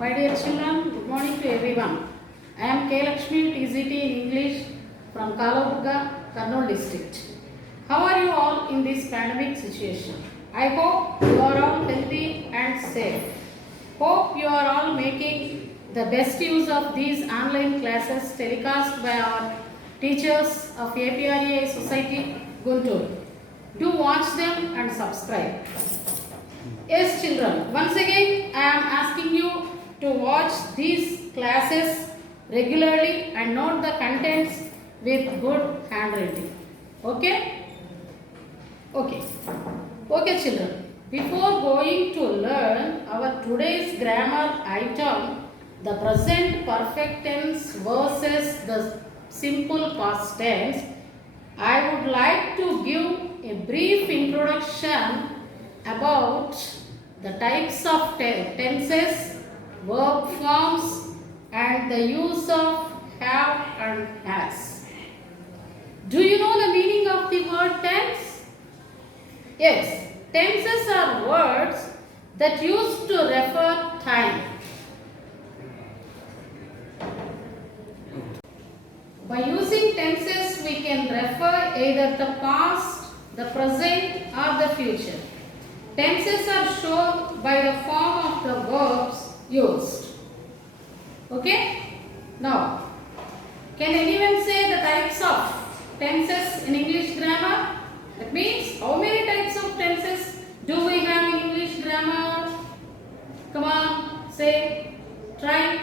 My dear children, good morning to everyone. I am K. Lakshmi, TZT in English from Kalaburga, Kurnool district. How are you all in this pandemic situation? I hope you are all healthy and safe. Hope you are all making the best use of these online classes telecast by our teachers of APRA Society, Guntur. Do watch them and subscribe. Yes, children, once again I am asking you to watch these classes regularly and note the contents with good handwriting. Okay? Okay. Okay, children. Before going to learn our today's grammar item, the present perfect tense versus the simple past tense, I would like to give a brief introduction about the types of tenses, verb forms and the use of have and has. Do you know the meaning of the word tense? Yes, tenses are words that used to refer time. By using tenses, we can refer either the past, the present or the future. Tenses are shown by the form of the verbs used. Okay? Now, can anyone say the types of tenses in English grammar? That means, how many types of tenses do we have in English grammar? Come on, say, try.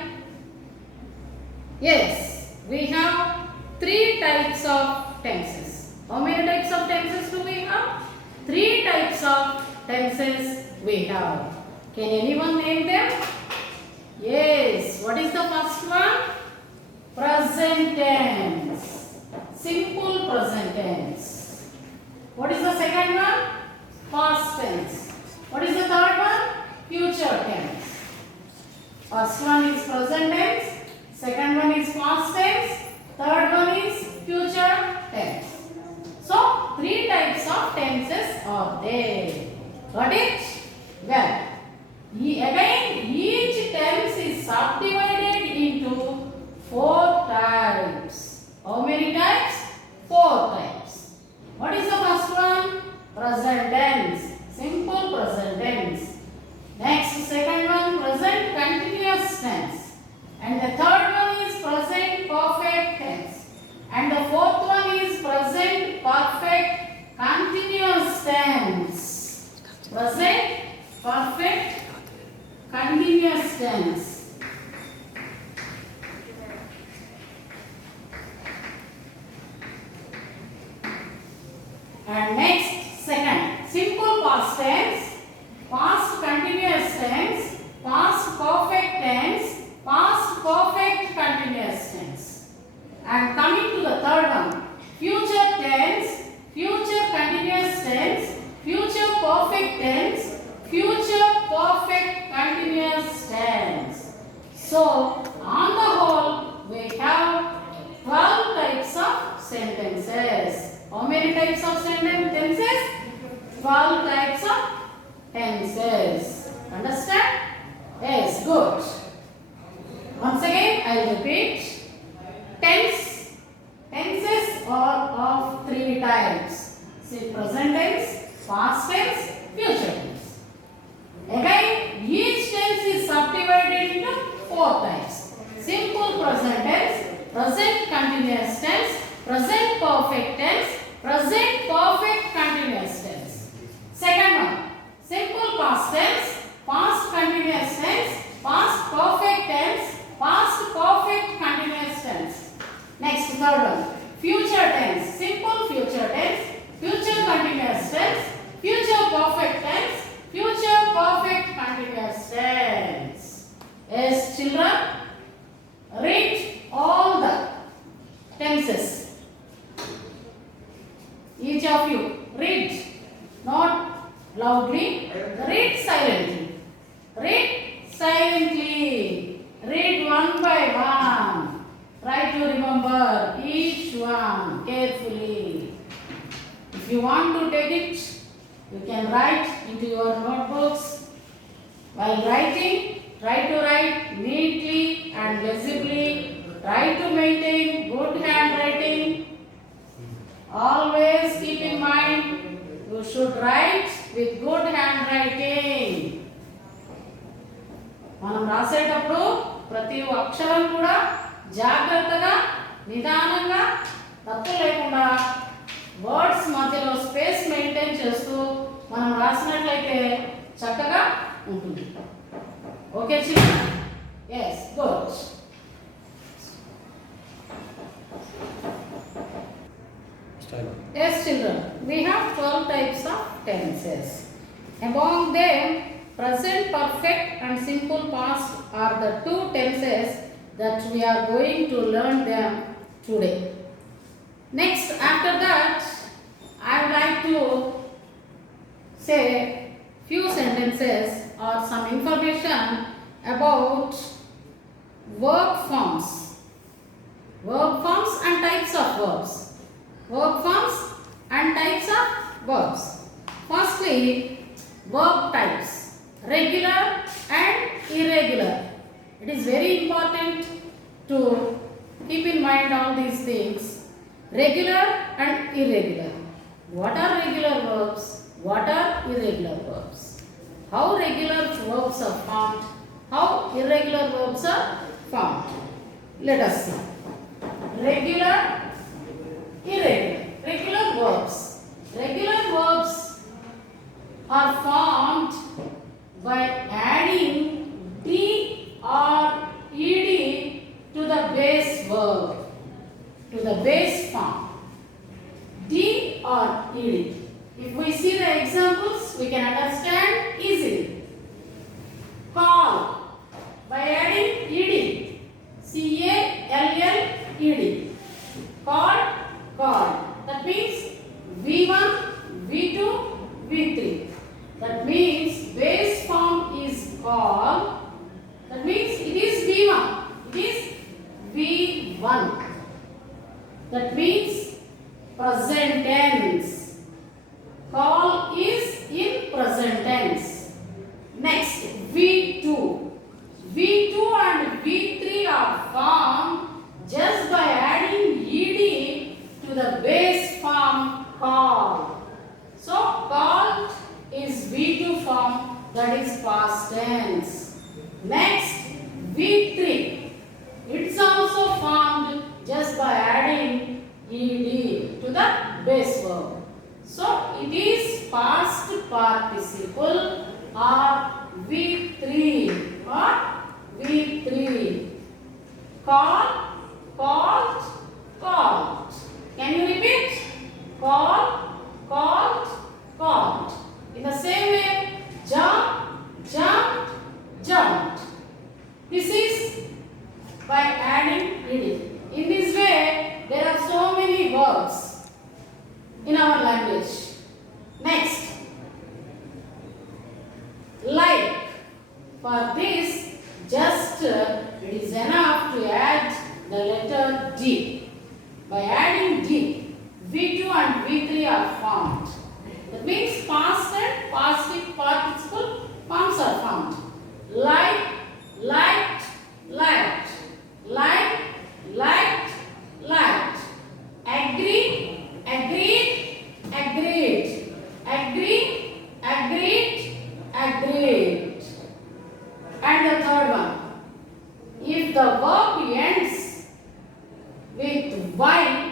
Yes, we have 3 types of tenses. How many types of tenses do we have? 3 types of tenses we have. Can anyone name them? Yes. What is the first one? Present tense. Simple present tense. What is the second one? Past tense. What is the third one? Future tense. First one is present tense. Second one is past tense. Third one is future tense. So, 3 types of tenses are there. Got it? Well, again each tense is subdivided into 4 types. How many types? 4 types. What is the first one? Present tense. Simple present tense. Next, second one, present continuous tense. And the third one is present perfect tense. And the fourth one is present perfect continuous tense. Present perfect continuous tense. And next, second, simple past tense, past continuous tense, past perfect tense, past perfect continuous tense. And coming to the third one, future tense, future continuous tense, future perfect tense, future perfect continuous tense. So, on the whole, we have 12 types of sentences. How many types of sentences? 12 types of tenses. Understand? Yes, good. Once again, I will repeat. Tenses are of 3 types. See, present tense, past tense, future tense. Again, each tense is subdivided into 4 types. Simple present tense, present continuous tense, present perfect tense, present perfect continuous tense. Second one, simple past tense, past continuous tense, past perfect tense, past perfect continuous tense. Next, third one, future tense, simple future tense, future continuous tense, future perfect tense, future perfect continuous tense. Yes, children, read all the tenses. Each of you, read, not loudly, read silently. Read silently. Read one by one. Try to remember each one carefully. If you want to take it, you can write into your notebooks. While writing, Try to write neatly and legibly. Try to maintain good handwriting. Always keep in mind, you should write with good handwriting. మనం రాసేటప్పుడు ప్రతి అక్షరం కూడా జాగ్రత్తగా నిదానంగా తప్పు లేకుండా words మధ్యలో స్పేస్ మెయింటైన్ చేస్తూ మనం రాసినట్లయితే చక్కగా ఉంటుంది. Okay children? yes good. Yes children, we have 12 types of tenses. Among them, present perfect and simple past are the two tenses that we are going to learn them today. Next, after that, I would like to say few sentences or some information about verb forms. Verb forms and types of verbs. Verb forms and types of verbs. Firstly, verb types, regular and irregular. It is very important to keep in mind all these things. Regular and irregular. What are regular verbs? What are irregular verbs? How regular verbs are formed? How irregular verbs are formed? Let us see. Regular, irregular. Regular verbs. Regular verbs are formed by adding d or ed to the base verb, to the base form. D or ed. If we see the examples, we can understand easily. Call by adding ed. C-A-L-L-E-D. Call, call. That means V1, V2, V3. That means base form is call. That means it is V1. It is V1. That means present tense. Call is in present tense. Next, V2. V2 and V3 are formed just by adding ed to the base form call. So, call is V2 form, that is past tense. Next, V3. It's also formed just by adding ed to the base verb. So, it is past participle or V3 or V3. Call, called, called. Can you repeat? Call, called, called. In the same way, jump, jumped, jumped. This is by adding ed. In this way, there are so many verbs in our language. Next, like. For this, just it is enough to add the letter D. By adding D, V2 and V3 are formed. That means past and past participle forms are formed. Like, liked, liked. Like, liked, liked. Agree, agreed, agreed. Agree, agreed, agreed. And the third one, if the verb ends with Y,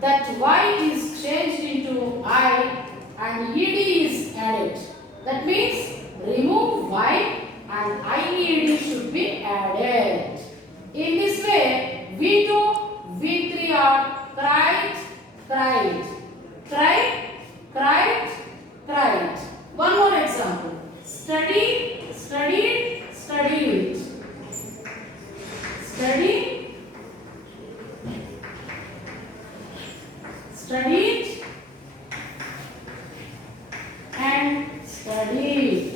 that Y is changed into I and ed is added. That means remove Y and IED should be added. In this way, V2, V3 are cried, cried. Cried, cried, cried. One more example. Studied, studied, studied. Studied, studied, and studied.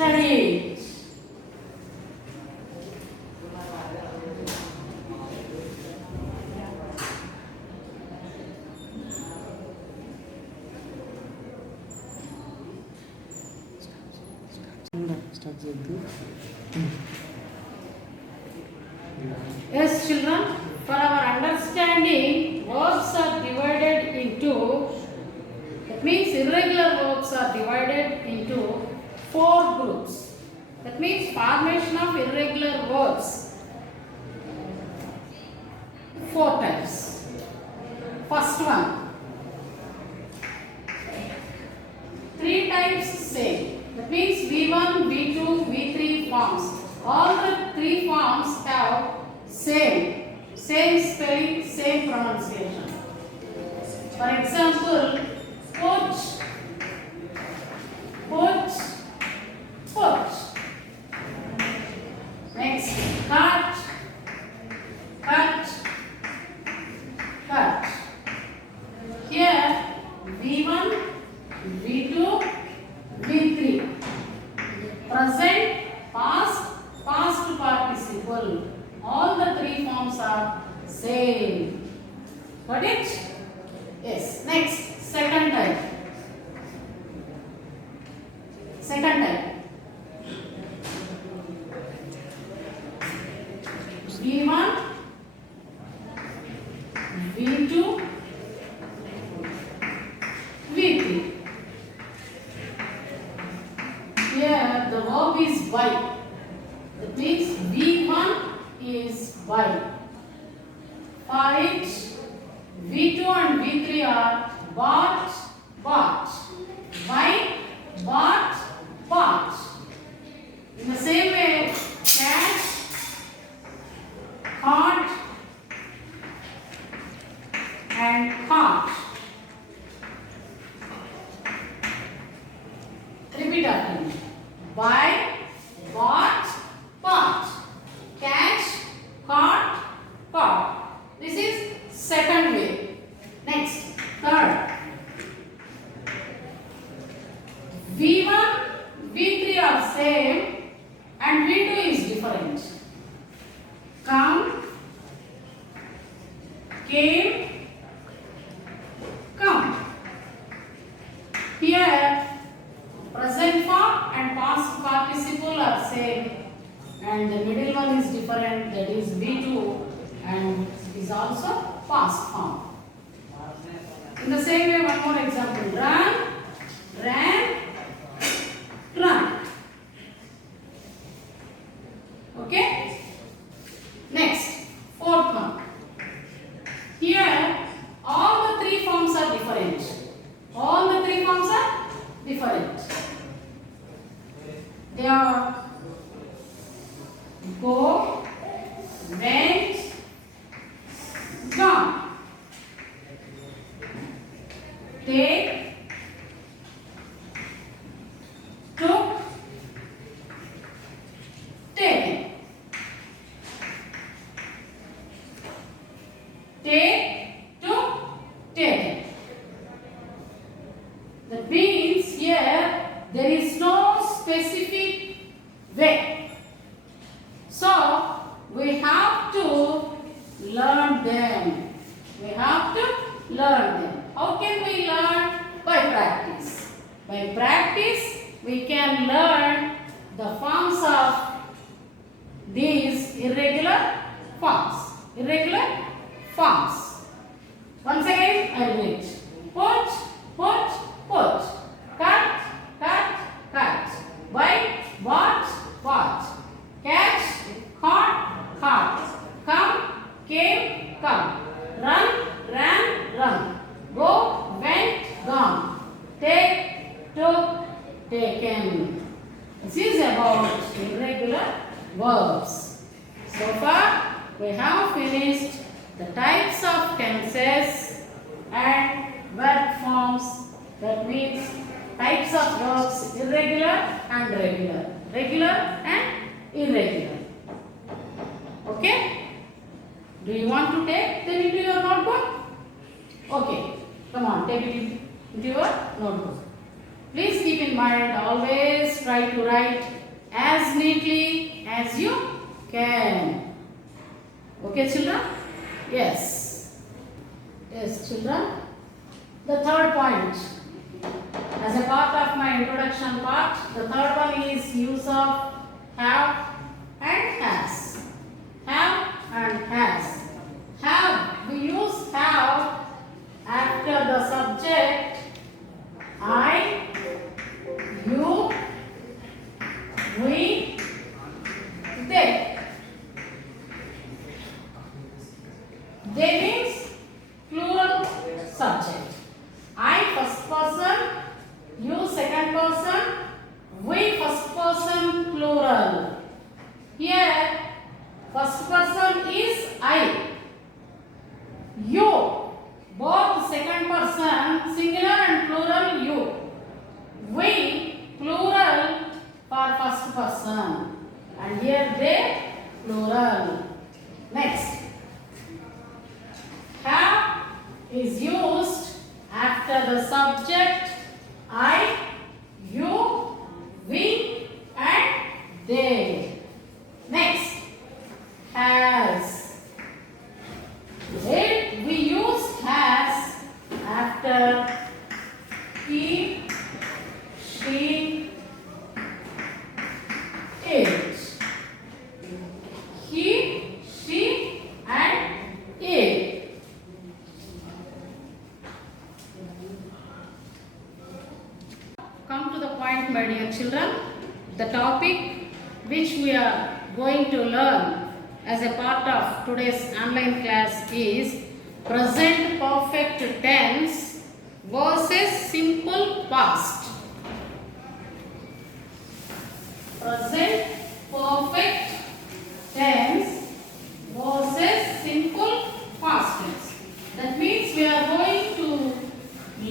studied. Yes, children, for our understanding, verbs are divided into, that means irregular verbs are divided into four groups. That means formation of irregular verbs, four types. First one, three types same. That means V1, V2, V3 forms. All the three forms have same spelling, same pronunciation. For example, poach, poach, poach. Next, cut, cut, cut. Here, V1, V2, V3. Present, past, past participle. All the three forms are same. Got it? Yes. Next, second type. Second type. V1, V2, V3. Here the verb is buy. That means V1 is buy. Fight. V2 and V3 are bought, bought. Buy, bought, bought. In the same way, catch, caught, and caught. Repeat after me. Buy, bought, bought. Catch, caught, caught. This is second way. Next, third. V1, V3 are same and V2 is different. Come, came, come. Here, present form and past participle are same and the middle one is different, that is V2 and is also past form. In the same way, one more example. Run, ran, run. Okay? Next, fourth one. Here, all the three forms are different. All the three forms are different. They are go, went, gone. Take, took, taken. Take, took, taken. That means here there is no specific way. So we have to learn them. We have to learn them. How can we learn? By practice. By practice, we can learn the forms of these irregular forms. Irregular forms. Once again, I will read. Put, put, put. Cut, cut, cut. Bite, bought, bought. Catch, caught, caught. Come, came, come. Run, ran, run. Go, went, gone. Take, took, taken. This is about irregular verbs. So far, we have finished the types of tenses and verb forms. That means types of verbs, irregular and regular. Regular and irregular. Okay? Do you want to take them into your notebook? Okay. Come on, take it into your notebook. Please keep in mind. mind, always try to write as neatly as you can. Okay, children? Yes. Yes, children. The third point. As a part of my introduction part, the third one is use of have and has. Have and has. Have. We use have after the subject I, you, we, they. They means plural subject. I first person, you second person, we first person plural. Here first person is I. You, both second person singular and plural you. We plural for first person. And here they plural. Next. Have is used after the subject I, you, we and they. Next. Has. We use has after he, she, it. He, she and it. Come to the point, my dear children. The topic which we are going to learn as a part of today's online class is present perfect tense versus simple past. Present perfect tense versus simple past tense. That means we are going to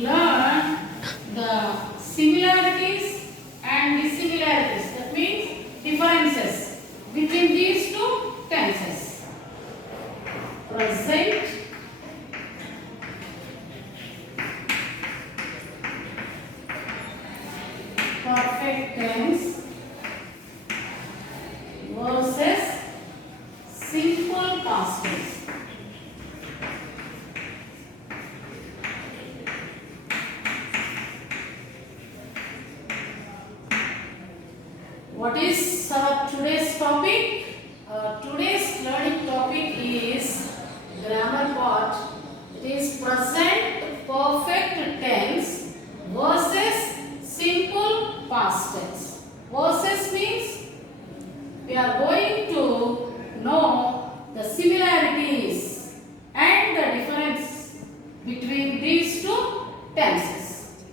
learn the similarities and dissimilarities. That means differences between these two tenses. Present perfect tense versus simple past tense. What is our today's topic? Today's learning topic is grammar part. It is present perfect tense versus simple past tense. Versus means we are going to know the similarities and the difference between these two tenses.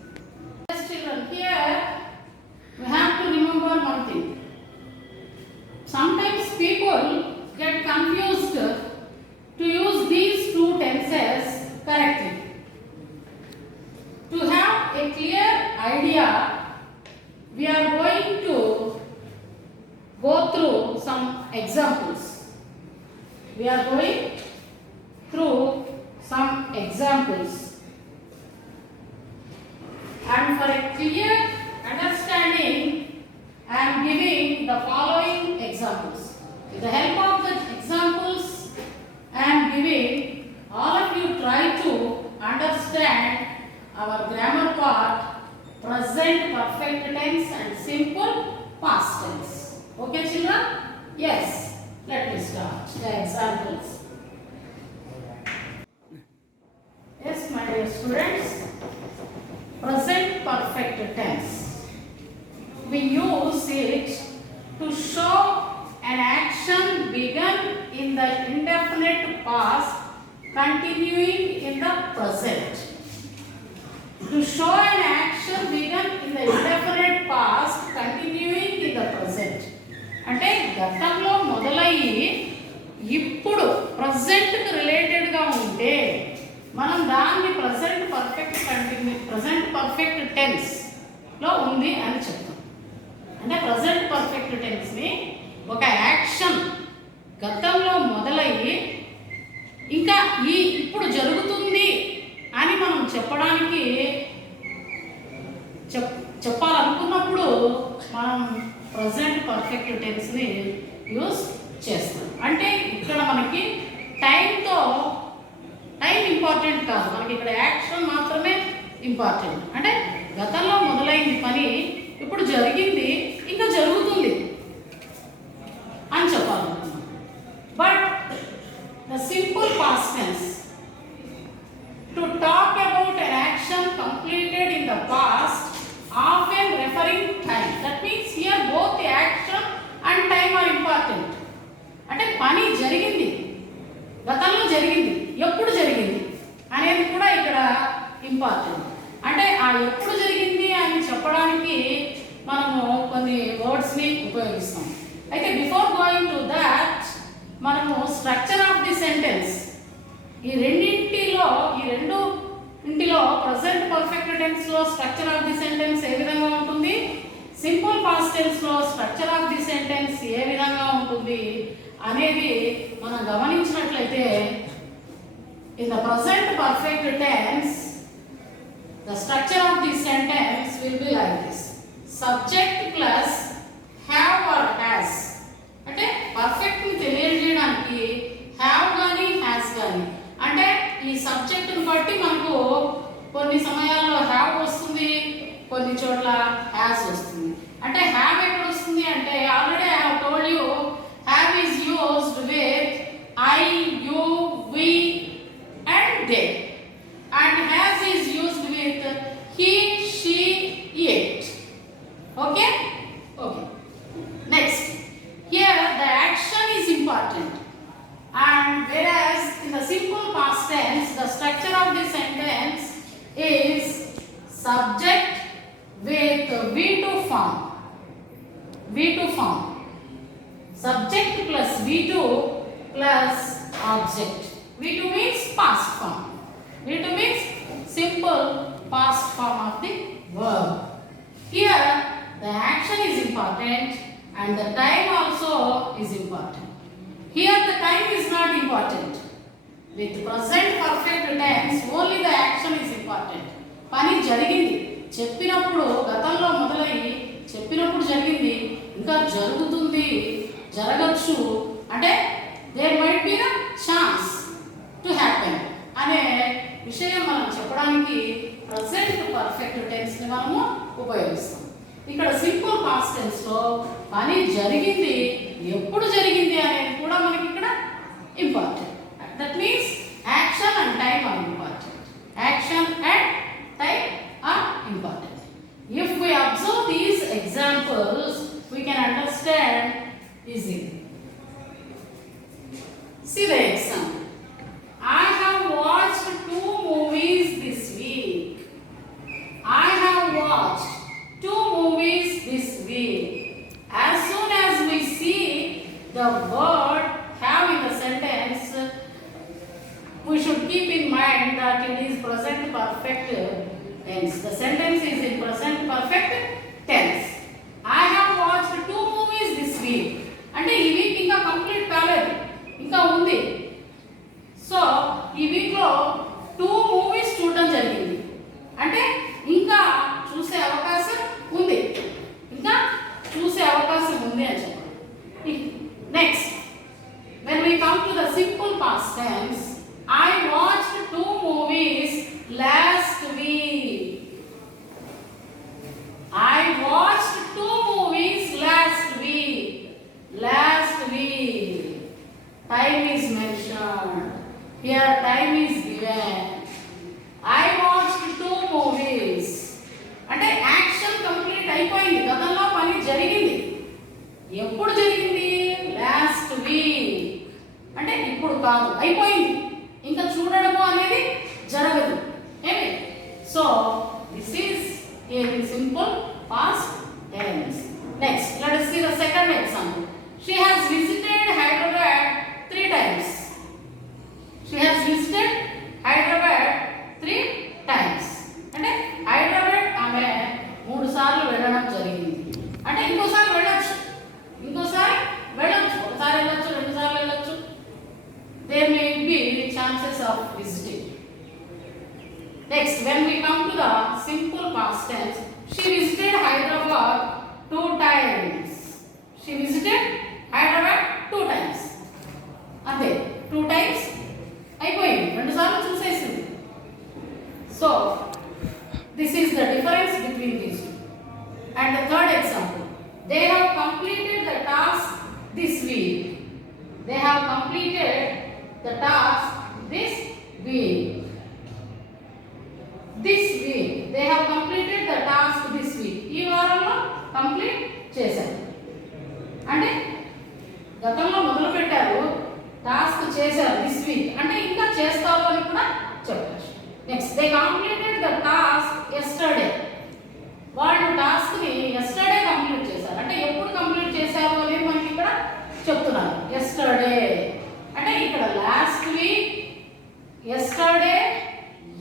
Yes, children, here we have to remember one thing. Sometimes people get confused to use these two tenses correctly. To have a clear idea, we are going to go through some examples. We are going through some examples. And for a clear understanding, I am giving the following examples. With the help of the examples I am giving, all of you try to understand our grammar part, present perfect tense and simple past tense. Okay, children? Yes. Let me start the examples. Yes, my dear students. Present perfect tense. We use it to show an action begun in the indefinite past continuing in the present. To show an action begun in the indefinite past continuing in the present. అంటే గతంలో మొదలయ్యి ఇప్పుడు ప్రజెంట్కి రిలేటెడ్గా ఉంటే మనం దాన్ని present perfect టెన్స్లో ఉంది అని చెప్తాం. అంటే ప్రజెంట్ పర్ఫెక్ట్ టెన్స్ని ఒక యాక్షన్ గతంలో మొదలయ్యి ఇంకా ఇప్పుడు జరుగుతుంది అని మనం చెప్పడానికి చెప్పాలనుకున్న ప్రజెంట్ పర్ఫెక్ట్ టెన్స్ని యూజ్ చేస్తాం. అంటే ఇక్కడ మనకి టైంతో టైం ఇంపార్టెంట్ కాదు, మనకి ఇక్కడ యాక్షన్ మాత్రమే ఇంపార్టెంట్. అంటే గతంలో మొదలైంది పని, ఇప్పుడు జరిగింది, ఇంకా జరుగుతుంది అని చెప్పాలనుకున్నాం. But the simple past tense to talk about an action completed in the past often referring time. That means here both the action and time are important. అంటే పని జరిగింది, గతంలో జరిగింది, ఎప్పుడు జరిగింది అనేది కూడా ఇక్కడ ఇంపార్టెంట్. అంటే ఆ ఎప్పుడు జరిగింది అని చెప్పడానికి మనము కొన్ని వర్డ్స్ని ఉపయోగిస్తాం. అయితే బిఫోర్ గోయింగ్ టు దాట్ మనము స్ట్రక్చర్ ఆఫ్ ది సెంటెన్స్ ఈ రెండింటిలో ప్రజెంట్ పర్ఫెక్ట్ టెన్స్లో స్ట్రక్చర్ ఆఫ్ ది సెంటెన్స్ ఏ విధంగా ఉంటుంది, సింపుల్ పాస్ట్ టెన్స్లో స్ట్రక్చర్ ఆఫ్ ది సెంటెన్స్ ఏ విధంగా ఉంటుంది అనేది మనం గమనించినట్లయితే in the present perfect tense the structure of the sentence will be like this: subject plus have or has. అంటే పర్ఫెక్ట్ ని తెలియజేయడానికి have గాని has గాని, అంటే ఈ సబ్జెక్ట్ ని బట్టి మనకు కొన్ని సమయాల్లో have వస్తుంది, కొన్ని చోట్ల has వస్తుంది. అంటే have ఎక్కడ వస్తుంది అంటే already I have told you have is used with I, you, we and they, and has is used with he, she, it. Okay? Okay. Next, here the action is important, and whereas in the simple past tense the structure of the sentence is subject with V2 form. V2 form. Subject plus V2 plus object. V2 means past form. V2 means simple past form of the verb. Here the action is important and the time also is important. Here the time is not important. With present perfect tense only the action is important. పని జరిగింది, చెప్పినప్పుడు గతంలో మొదలయ్యి చెప్పినప్పుడు జరిగింది, ఇంకా జరుగుతుంది, జరగచ్చు, అంటే there might be the chance to happen అనే విషయం మనం చెప్పడానికి ప్రజెంట్ పర్ఫెక్ట్ టెన్స్ని మనము ఉపయోగిస్తాం. ఇక్కడ సింపుల్ పాస్ట్ టెన్స్లో పని జరిగింది, ఎప్పుడు జరిగింది అనేది కూడా మనకి ఇక్కడ important. That means action and time are important. Action and time are important. If we observe these examples, we can understand easily. See the example. I have watched 2 movies this week. I have watched 2 movies this week. As soon as we see the word have in the sentence, we should keep in mind that it is present perfect tense. The sentence is in present perfect tense. I have watched 2 movies this week. అంటే ఈ week ఇంకా complete కాలేదు, ఇంకా ఉంది. So ఈ వీక్లో 2 movies చూడడం జరిగింది, అంటే ఇంకా చూసే అవకాశం ఉంది, ఇంకా చూసే అవకాశం ఉంది అని చెప్పాలి. Next, when we come to the simple past tense, I watched 2 movies last week. I watched 2 movies last week. Last week. Time is mentioned. Here time is given. I watched 2 movies. అంటే action complete అయిపోయింది, గతంలో పని జరిగింది. ఎప్పుడు జరిగింది? Last week. అంటే ఇప్పుడు కాదు, అయిపోయింది, ఇంకా చూడడము అనేది జరగదు. ఏమి? So this is a simple past tense. Next, let us see the second example. She has visited Hyderabad 3 times. She has visited Hyderabad 3 times. అంటే హైదరాబాద్ ఆమె 3 సార్లు వెళ్ళడం జరిగింది. అంటే ఇంకోసారి వెళ్ళొచ్చు, ఒకసారి వెళ్ళొచ్చు, 2 సార్లు వెళ్ళొచ్చు. There may be chances of visiting. Next, when we come to the simple past tense, she visited Hyderabad 2 times. completed the task this week. They have completed the task this week. This week. They have completed the task this week. ఈ వారంలో complete చేశారు. అంటే గతంలో మొదలు పెట్టారు, task చేశారు this week అంటే ఇంకా చేస్తారు అని కూడా చెప్పచ్చు. Next they completed the task yesterday. వాళ్ళు టాస్క్ ని ఎస్టర్డే కంప్లీట్ చేశారు. అంటే ఎప్పుడు కంప్లీట్ చేశారు అనేది మనకి ఇక్కడ చెప్తున్నారు. ఎస్టర్డే అంటే ఇక్కడ last week, yesterday,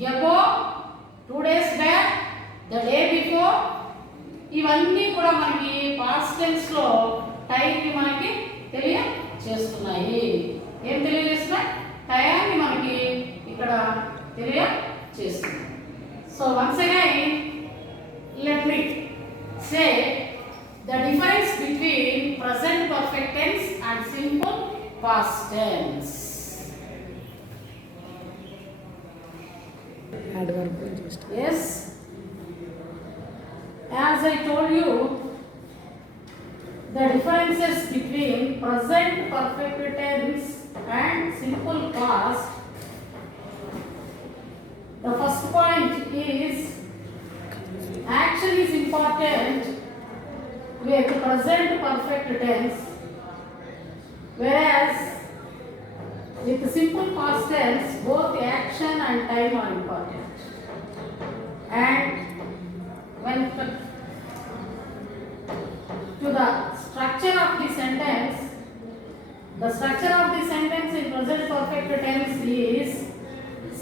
above, 2 days back, the day before, ఇవన్నీ కూడా మనకి పాస్ట్ టెన్స్ లో టైంని మనకి తెలియజేస్తున్నాయి. ఏం తెలియజేస్తున్నాయి? టైంని మనకి ఇక్కడ తెలియజేస్తున్నాయి. So once again let me say the difference between present perfect tense and simple past tense. Yes, as I told you, the differences between present perfect tense and simple past. The first point is action is important with present perfect tense, whereas with simple past tense both action and time are important. And when to the structure of the sentence, the structure of the sentence in present perfect tense is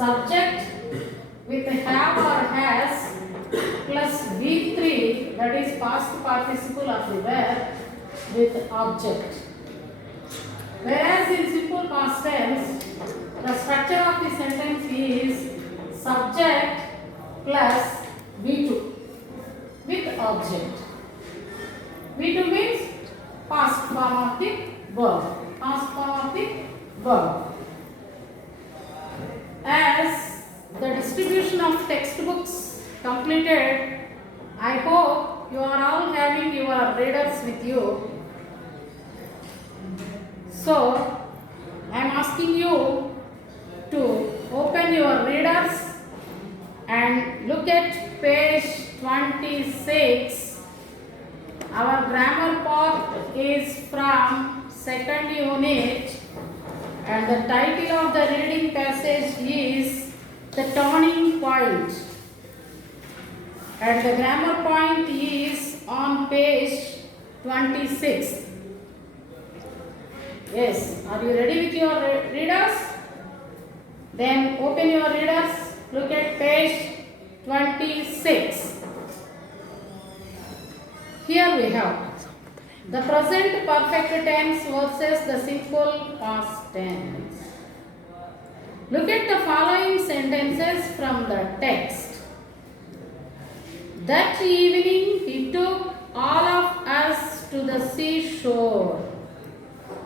subject with have or has plus V3, that is past participle of the verb, with object. Whereas in simple past tense, the structure of the sentence is subject plus V2 with object. V2 means past form of the verb. Past form of the verb. As the distribution of textbooks completed, I hope you are all having your readers with you. So I am asking you to open your readers and look at page 26. Our grammar part is from second unit and the title of the reading passage is The Turning Point. And the grammar point is on page 26. Yes, are you ready with your readers? Then open your readers, look at page 26. Here we have the present perfect tense versus the simple past tense. Look at the following sentences from the text. That evening he took all of us to the seashore.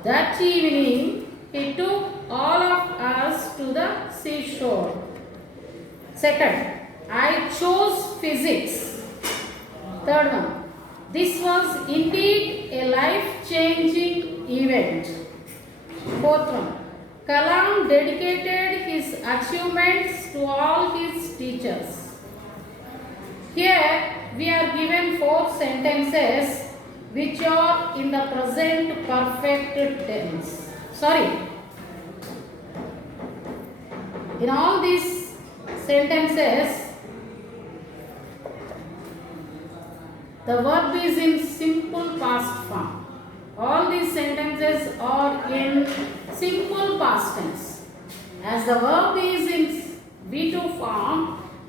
That evening he took all of us to the seashore. Second, I chose physics. Third one, this was indeed a life-changing event. Fourth one, Kalam dedicated his achievements to all his teachers. Here we are given 4 sentences which are in the present perfect tense. Sorry. In all these sentences, the verb is in simple past form. All these sentences are in simple past tense. As the verb is in V2 form,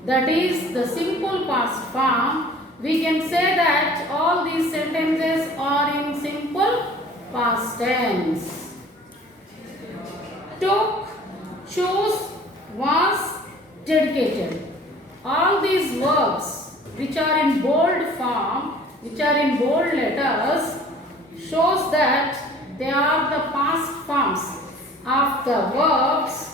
that is the simple past form, we can say that all these sentences are in simple past tense. Took, chose, was, dedicated. All these verbs which are in bold form, which are in bold letters, shows that they are the past forms of the verbs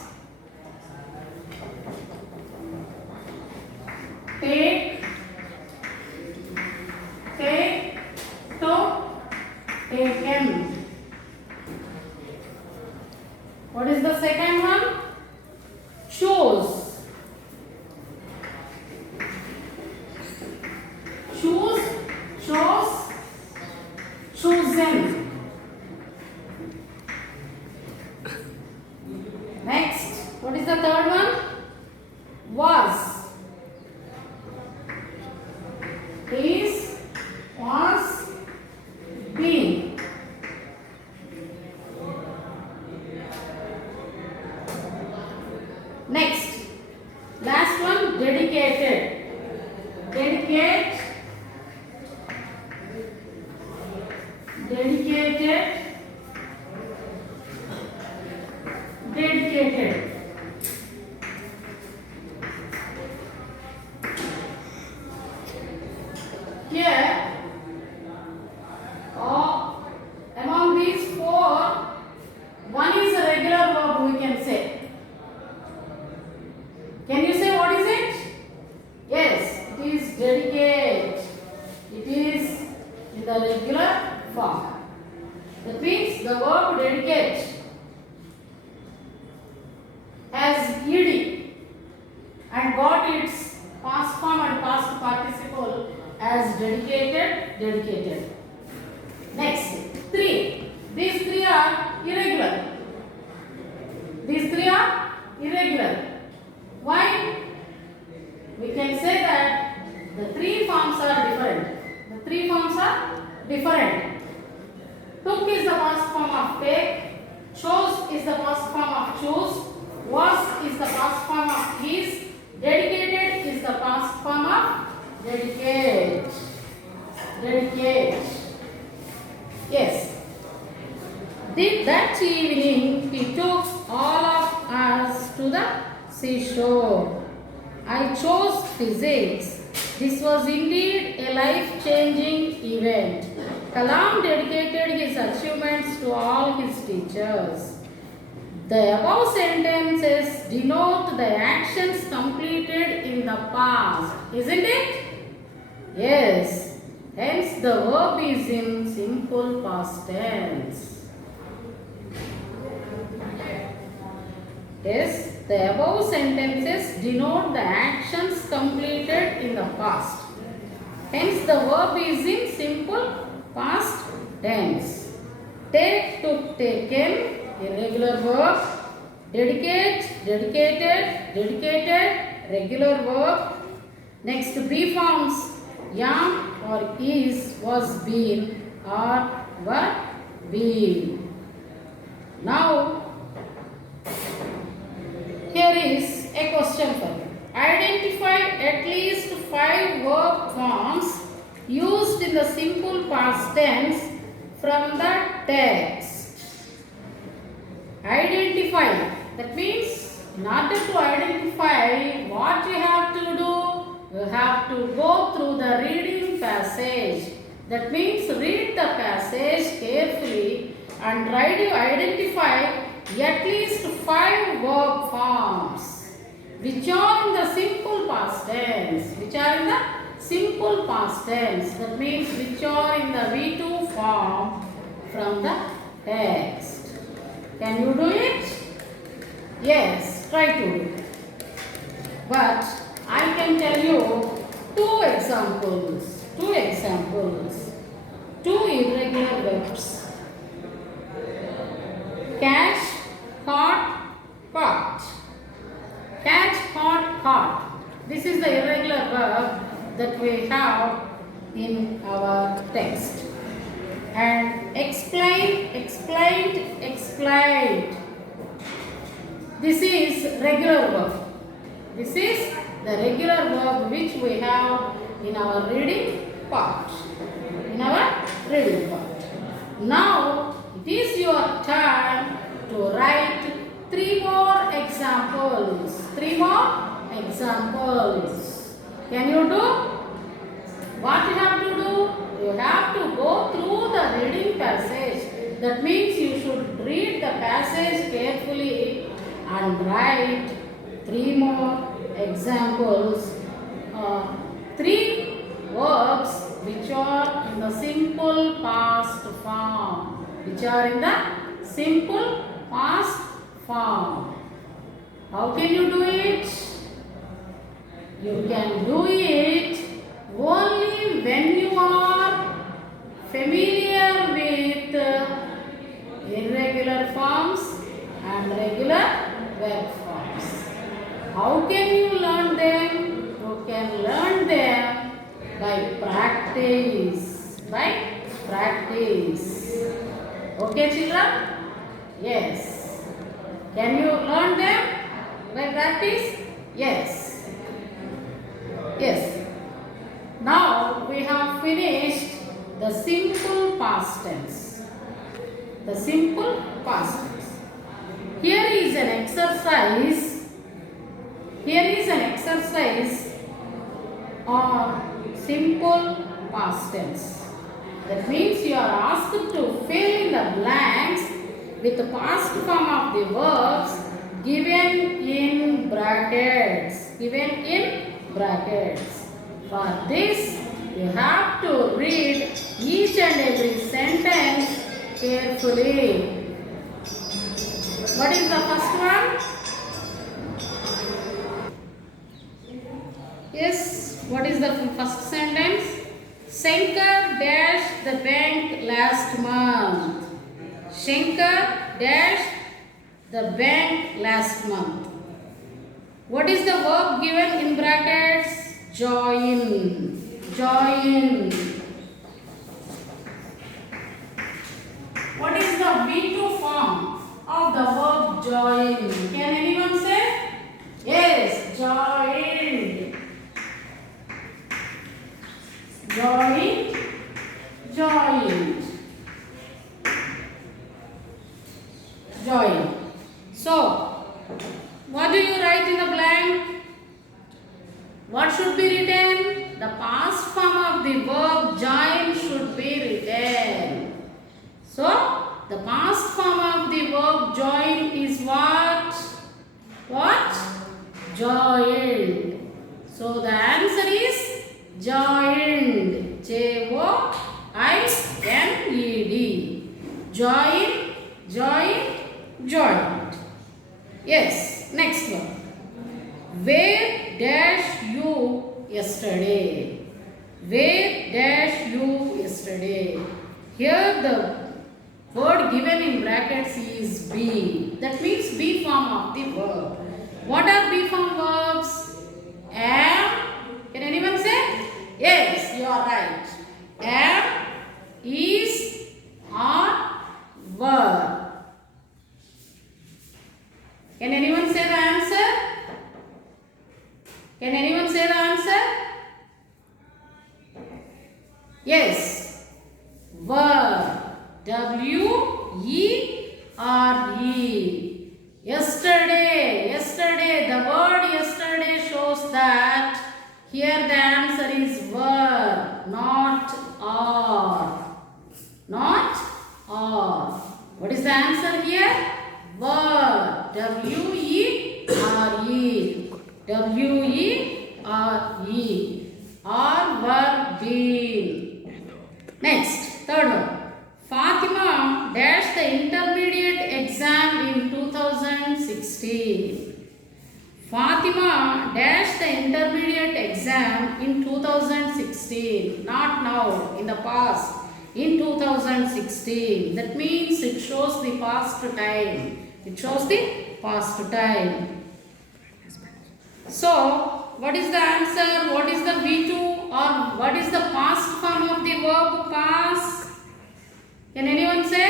take, took, taken. What is the second one? Chose. Choose, chose, chosen. Next, what is the third one? Was. Is, was, been. Next, last one, dedicated. Dedicate, dedicated, dedicated. Here, among these four, one is a regular verb, we can say. Can you say what is it? Yes, it is dedicate. It is in the regular form. That means the verb dedicate has ed and got its past form and past participle as dedicated, dedicated. Next, three. These three are irregular. These three are irregular. Why? We can say that the three forms are different. The three forms are different. Took is the past form of take. Chose is the past form of choose. Was is the past form of is. Dedicated is the past form of dedicate. Dedicate. Yes. That evening he took all of us to the seashore. I chose physics. This was indeed a life-changing event. Kalam dedicated his achievements to all his teachers. The above sentences denote the actions completed in the past, isn't it? Yes. Hence the verb is in simple past tense. Yes. The above sentences denote the actions completed in the past. Hence, the verb is in simple past tense. Take, took, taken, irregular verb. Dedicate, dedicated, dedicated, regular verb. Next, be forms, am or is, was, been, or were, been. Now, here is a question for you. Identify at least 5 verb forms used in the simple past tense from the text. Identify. That means in order to identify what you have to do, you have to go through the reading passage. That means read the passage carefully and try to identify at least 5 verb forms which are in the simple past tense. Which are in the simple past tense. That means which are in the V2 form from the text. Can you do it? Yes, try to do it. But I can tell you 2 examples. 2 examples. 2 irregular verbs. Catch, caught, caught. Catch, caught, caught. This is the irregular verb that we have in our text. And explain, explained, explained. This is regular verb. This is the regular verb which we have in our reading part. In our reading part. Now, it is your turn to write 3 more examples. 3 more examples. Can you do? What you have to do? You have to go through the reading passage. That means you should read the passage carefully and write 3 more examples. 3 verbs which are in the simple past form. which are in the simple past form. How can you do it? You can do it only when you are familiar with irregular forms and regular verb forms. How can you learn them? You can learn them by practice. By practice. Okay, children? Yes. Can you learn them by practice? Yes. Yes. Now we have finished the simple past tense. The simple past tense. Here is an exercise. Here is an exercise on simple past tense. That means you are asked to fill in the blanks with the past form of the verbs given in brackets. Given in brackets. For this, you have to read each and every sentence carefully. What is the first one? Yes, what is the first sentence? Shankar dashed the bank last month. Shankar dashed the bank last month. What is the verb given in brackets? Join. Join. What is the V2 form of the verb join? Can anyone say? Yes, joined. Joined. Joined. Joined. So, what do you write in the blank? What should be written? The past form of the verb join should be written. So, the past form of the verb join is what? What? Joined. So, the answer is joined. Joined. Join, join, joined. Yes, next one. Where dash you yesterday? Where dash you yesterday? Here the word given in brackets is be. That means be form of the verb. What are be form verbs? Am. Can anyone say? Yes, you are right. Am, is, are, were. Can anyone say the answer? Can anyone say the answer? Yes. Were. W-E-R-E. Yesterday. Yesterday. The word yesterday shows that here the answer is were, not are. Not are. What is the answer here? Were. W-E-R-E. W-E-R-E. Or were been. Next, third one. Fatima dashed the intermediate exam in 2016. Fatima dashed the intermediate exam in 2016. Not now, in the past. In 2016. That means it shows the past time. It shows the past time. So, what is the answer? What is the V2 or what is the past form of the verb pass? Can anyone say?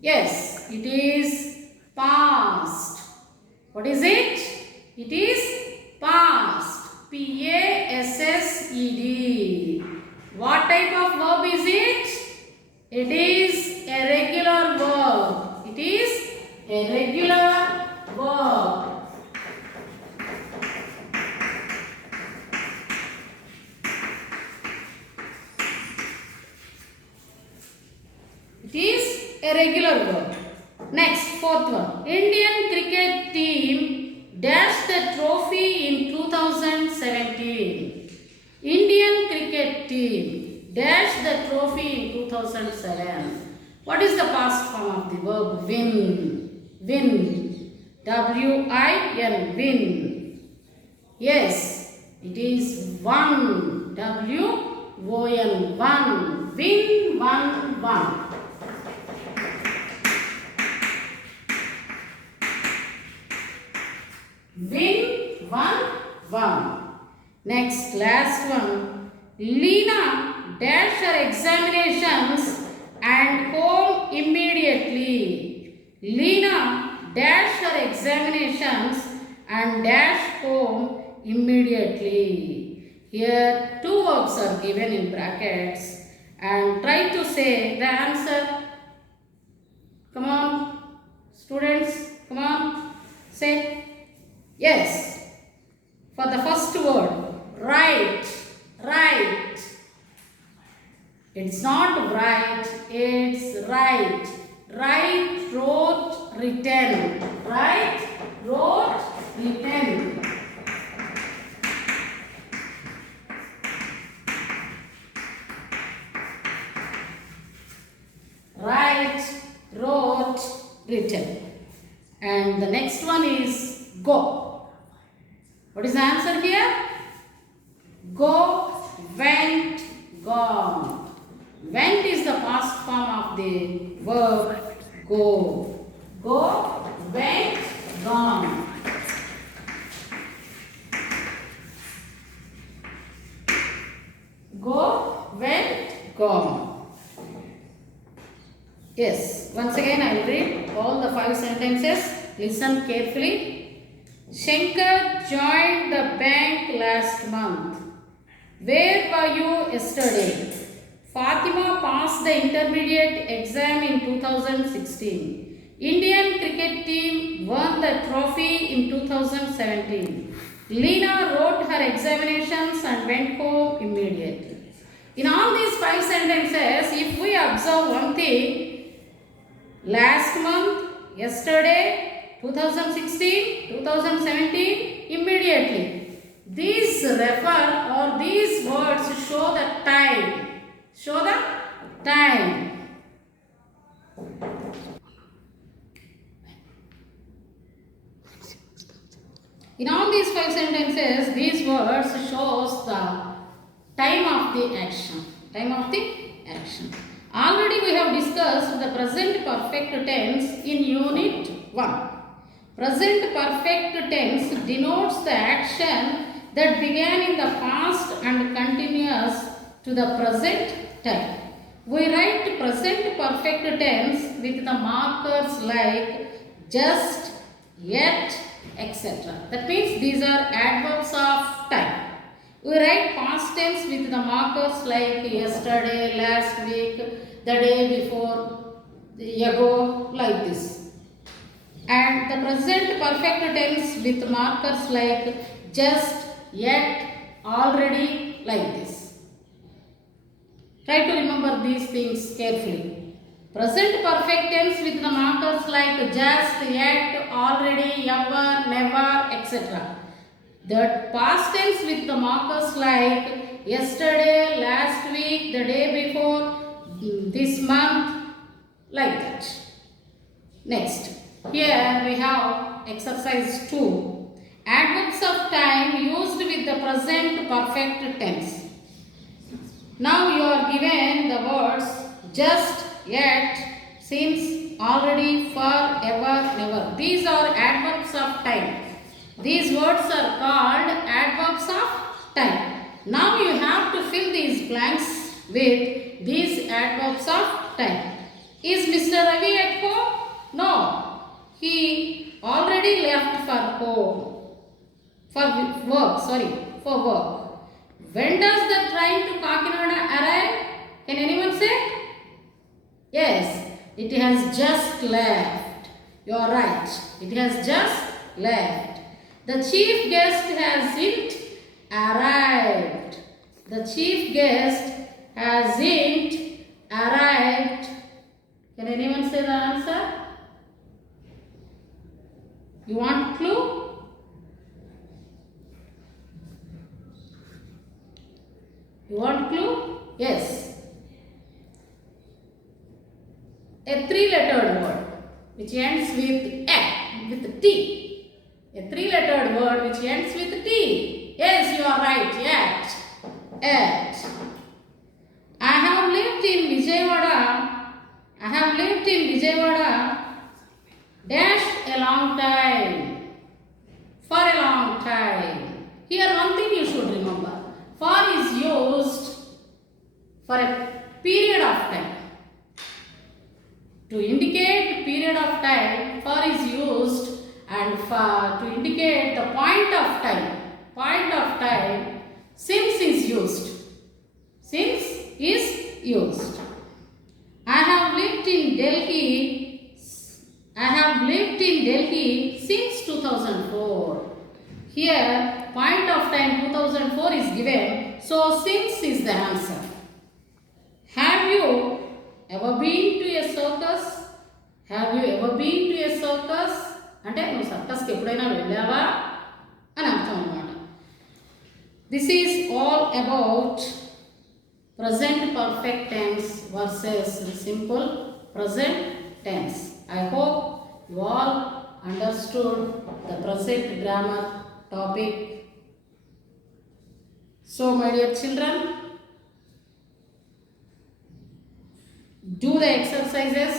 Yes, it is past. What is it? It is past. P-A-S-S-E-D. What type of verb is it? It is a regular verb. It is a regular verb. It is a regular verb. Next, fourth one. Indian cricket team dashed the trophy in 2017. Indian cricket team dashed the trophy in 2007. What is the past form of the verb win? Win. W-I-N. Win. Yes, it is won. W-O-N. Won. Win, won, won. Win, won, won. Next, last one. Lena dashed her examinations and home immediately. Lena dashed her examinations and dashed home immediately. Here, two verbs are given in brackets and try to say the answer. Come on, students, come on, say. Yes. For the first word, right, right. It's not right, it's right. Write, wrote, written. Write, wrote, written. Write, wrote, written. And the next one is go. What is the answer here? Go, went, gone. Went is the past form of the verb go. Go, went, gone. Go, went, gone. Yes, once again I will read all the 5 sentences. Listen carefully. Shankar joined the bank last month. Where were you yesterday? Fatima passed the intermediate exam in 2016. Indian cricket team won the trophy in 2017. Lena wrote her examinations and went home immediately. In all these 5 sentences, if we observe one thing, last month, yesterday, 2016, 2017, immediately. These refer or these words show the time. Show the time. In all these 5 sentences, these words shows the time of the action. Time of the action. Already we have discussed the present perfect tense in unit 1. Present perfect tense denotes the action that began in the past and continues to the present time. We write present perfect tense with the markers like just, yet, etc. That means these are adverbs of time. We write past tense with the markers like yesterday, last week, the day before, ago, like this. And the present perfect tense with markers like just, yet, already, like this. Try to remember these things carefully. Present perfect tense with the markers like just, yet, already, ever, never, etc. The past tense with the markers like yesterday, last week, the day before, this month, like that. Next. Here we have exercise 2. Adverbs of time used with the present perfect tense. Now you are given the words just, yet, since, already, for, ever, never. These are adverbs of time. These words are called adverbs of time. Now you have to fill these blanks with these adverbs of time. Is Mr. Ravi at home? No. He already left for home. For work. When does the train to Kakinada arrive? Can anyone say? Yes, it has just left. You are right. It has just left. The chief guest hasn't arrived. The chief guest hasn't arrived. Can anyone say the answer? You want clue? You want clue? Yes. a three-lettered word which ends with A, with T. A three-lettered word which ends with T. Yes, you are right. Yet. Yet. I have lived in Vijayawada. I have lived in Vijayawada dash a long time. For a long time. Here one thing you should remember. For is used for a period of time. To indicate period of time, for is used, and for to indicate the point of time. Point of time, since is used. Since is used. I have lived in Delhi. I have lived in Delhi since 2004. Here, point of time 2004 is given, so since is the answer. Have you ever been to a circus? Have you ever been to a circus? అంటే నువ్వు సర్కస్కి ఎప్పుడైనా వెళ్ళావా అని అర్థం అన్నమాట. This is all about present perfect tense versus simple present tense. I hope you all understood the present grammar topic. So my dear children, do the exercises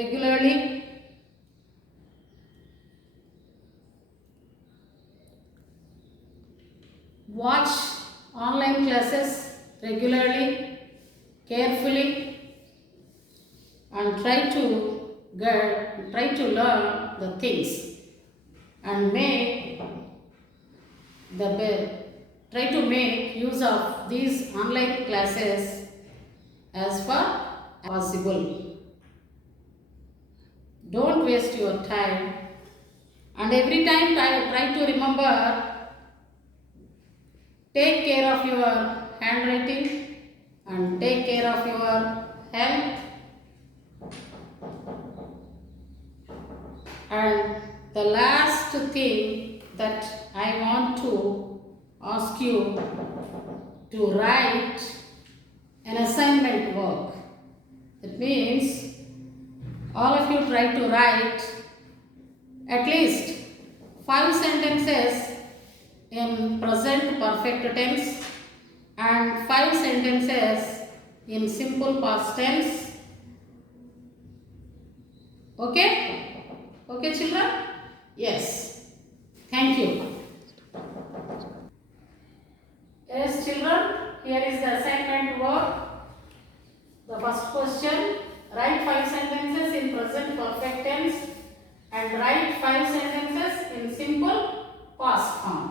regularly. Watch online classes regularly, carefully, and try to learn the things and try to make use of these online classes as far as possible. Don't waste your time, and every time try to remember, take care of your handwriting and take care of your health. And the last thing that I want to ask you to write an assignment work. That means all of you try to write at least 5 sentences in present perfect tense and 5 sentences in simple past tense. Okay? Okay, children? Yes. Thank you. Yes, children, here is the assignment work. The first question, write 5 sentences in present perfect tense and write 5 sentences in simple past form.